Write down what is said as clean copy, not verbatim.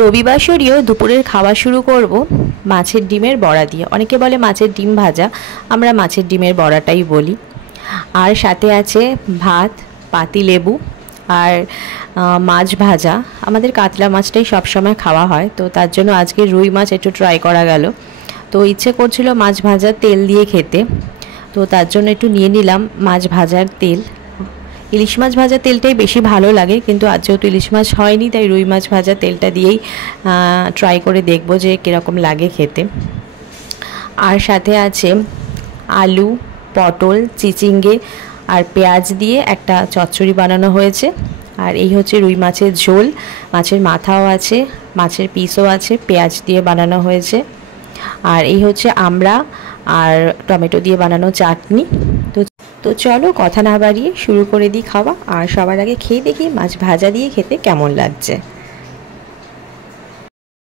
রবিবাসরীয় দুপুরের খাওয়া শুরু করব মাছের ডিমের বড়া দিয়ে। অনেকে বলে মাছের ডিম ভাজা, আমরা মাছের ডিমের বড়াটাই বলি। আর সাথে আছে ভাত, পাতিলেবু আর মাছ ভাজা। আমাদের কাতলা মাছটাই সবসময় খাওয়া হয়, তো তার জন্য আজকে রুই মাছ একটু ট্রাই করা গেল। তো ইচ্ছে করছিল মাছ ভাজা তেল দিয়ে খেতে, তো তার জন্য একটু নিয়ে নিলাম মাছ ভাজার তেল। ইলিশ মাছ ভাজা তেলটাই বেশি ভালো লাগে, কিন্তু আজ যেহেতু ইলিশ মাছ হয়নি তাই রুই মাছ ভাজা তেলটা দিয়েই ট্রাই করে দেখব যে কীরকম লাগে খেতে। আর সাথে আছে আলু, পটল, চিচিঙ্গে আর পেঁয়াজ দিয়ে একটা চচ্চড়ি বানানো হয়েছে। আর এই হচ্ছে রুই মাছের ঝোল, মাছের মাথাও আছে, মাছের পিসও আছে, পেঁয়াজ দিয়ে বানানো হয়েছে। আর এই হচ্ছে আমড়া আর টমেটো দিয়ে বানানো চাটনি। তো চলো কথা না বাড়িয়ে শুরু করে দিই খাওয়া। আর সবার আগে খেয়ে দেখি মাছ ভাজা দিয়ে খেতে কেমন লাগছে।